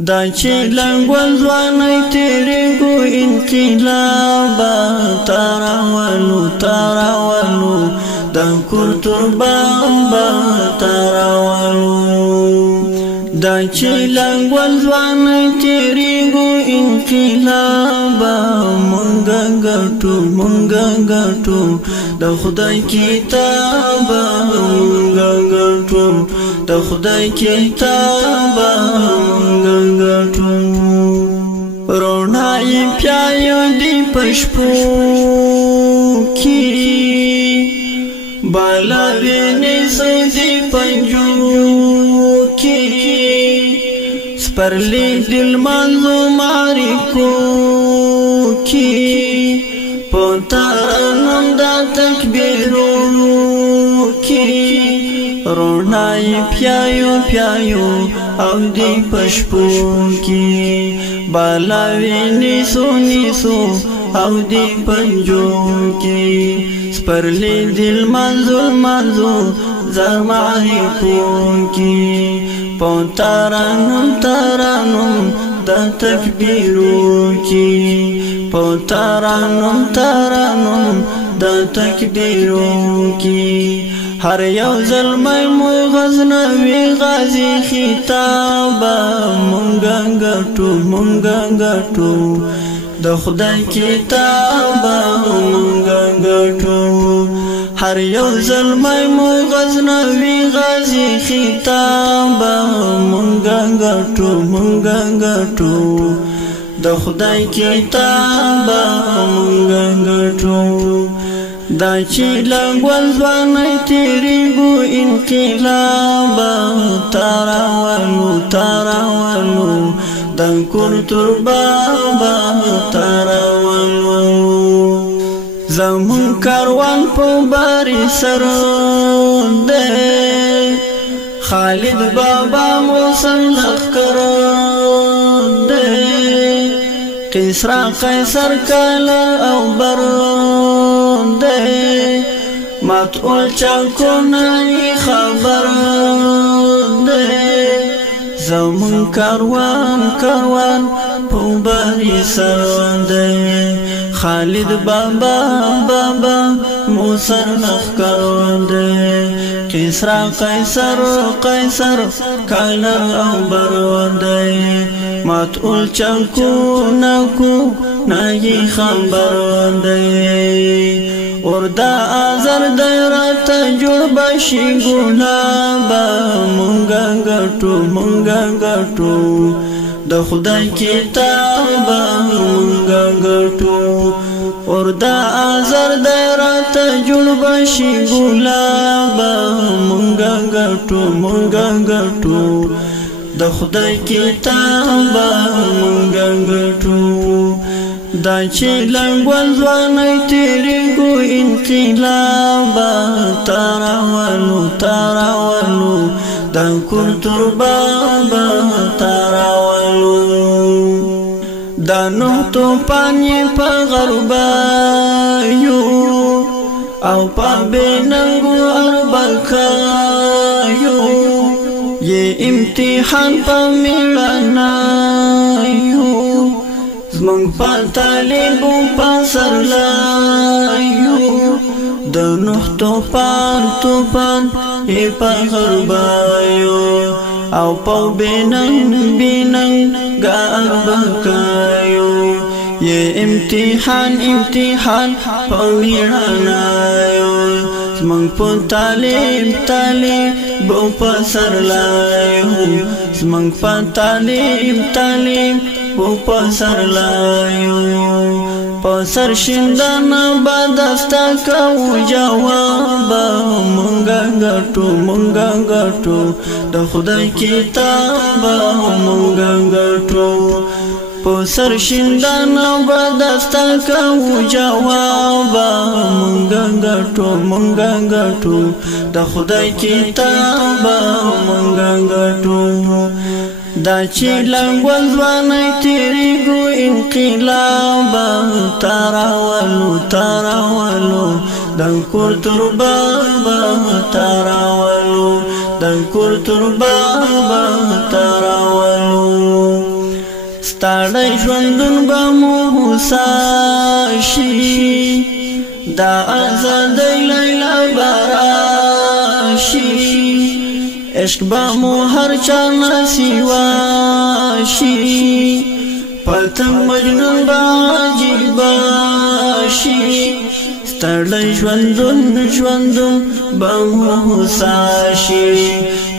دا چې لنګول ځواني تیرېږو انقلابا تاراولو د کلتور بابا تاراولو دا چې لنګول ځواني تیرېږو انقلابا مونږ ګټو د خدای کتاب مونږ ګټو د خدای کتاب مونږ ګټو رونای پیایو دی پشپو کی بالا ویني سدي پنجو کی سپرلی دل منزو معرکو کی پونتارنم دا تکبیرو کی رونای پیایو او دی پشپو کی بالا ویني سو او دی پنجو کی سپرلی دل منزو زمعرکو کی پونتارنم دا تکبیرو کی پونتارنم دا تکبیرو کی هر یو ظلمی مو غزنوی غازی خطابا مونږ ګټو د خدای کتابا مونږ ګټو هر یو ظلمی مو غزنوی غازی خطابا مونږ ګټو د خدای کتابا مونږ ګټو دا چې لنګول ځواني تیرېږو انقلابا تاراولو د کلتور بابا تاراولو زمون کاروان په باري سر دی خالد بابا مسلخ کړ دی قیصر قیصر کالا او بر ماتول چاکو نای خبر دے زمون کاروان پو باری سر دے خالد بابا موسر نخ کر دے قیصر قیصر کالا او بر دے ماتول چاکو نای خبر دے اور دا آزر دیرات جوړ بشي ګلابا مونږ ګټو د خدای کتاب مونږ ګټو اور دا آزر دیرات جوړ بشي ګلابا مونږ ګټو د خدای کتاب مونږ ګټو دا چې لنګول ځواني تیرېږو انقلابا تاراولو د کلتور بابا تاراولو دا نوح توپان یې په غربایو او په بېننګو اربکایو یې امتحان په میړانایو زمونږ په طالبو په سرلایو د نوح توپان یې په غربایو او په بېننګ اربکایو یې امتحان په میړانایو زمونږ په طالبو په سرلایو زمونږ په طالب په سرلایو په سر شیندنه بدستا کوو جواب مونږ ګټو د خدای کتاب مونږ ګټو په سر شیندنه بدستا کوو جواب مونږ ګټو د خدای کتاب مونږ ګټو دا چې لنګول ځواني تیرېږو انقلابا تاراولو د کلتور بابا تاراولو د کلتور بابا تاراولو ستړی ژوندون به مو هوسا شي دا آزادۍ لیلا به راشي عشق به مو هر چا نه سوا شي پتنګ مجنون به عجیبه شي ستړی ژوندون به مو هوسا شي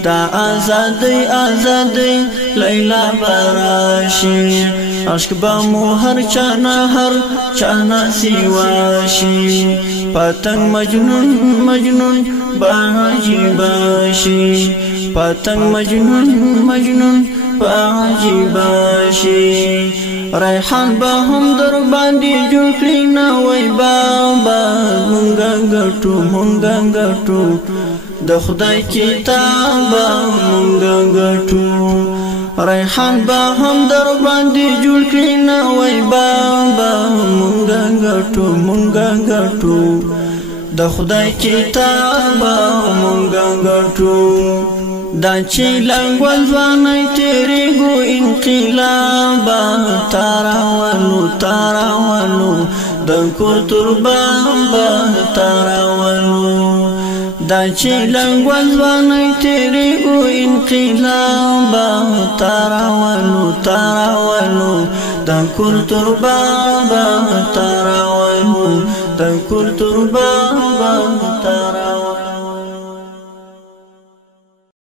دا آزادۍ لیلا به راشي عشق به مو هر چا نه سوا شي پتنګ مجنون به عجیبه شي پتنګ مجنون به عجیبه شي ریحان به هم در باندې جوړ کړي نوی بابا مونږه ګټو د خدای کتاب مونږه ګټو ریحان به هم در باندې جوړ کړي نوی بابا مونږه ګټو د خدای کتاب مونږه ګټو دا چې لنګول ځوانۍ تېرېږو انقلاب تاراولو د کور تر بامبه تاراولو دا چې لنګول ځوانۍ تېرېږو انقلاب تاراولو د کور تر بامبه تاراولو د کور تر بامبه تاراولو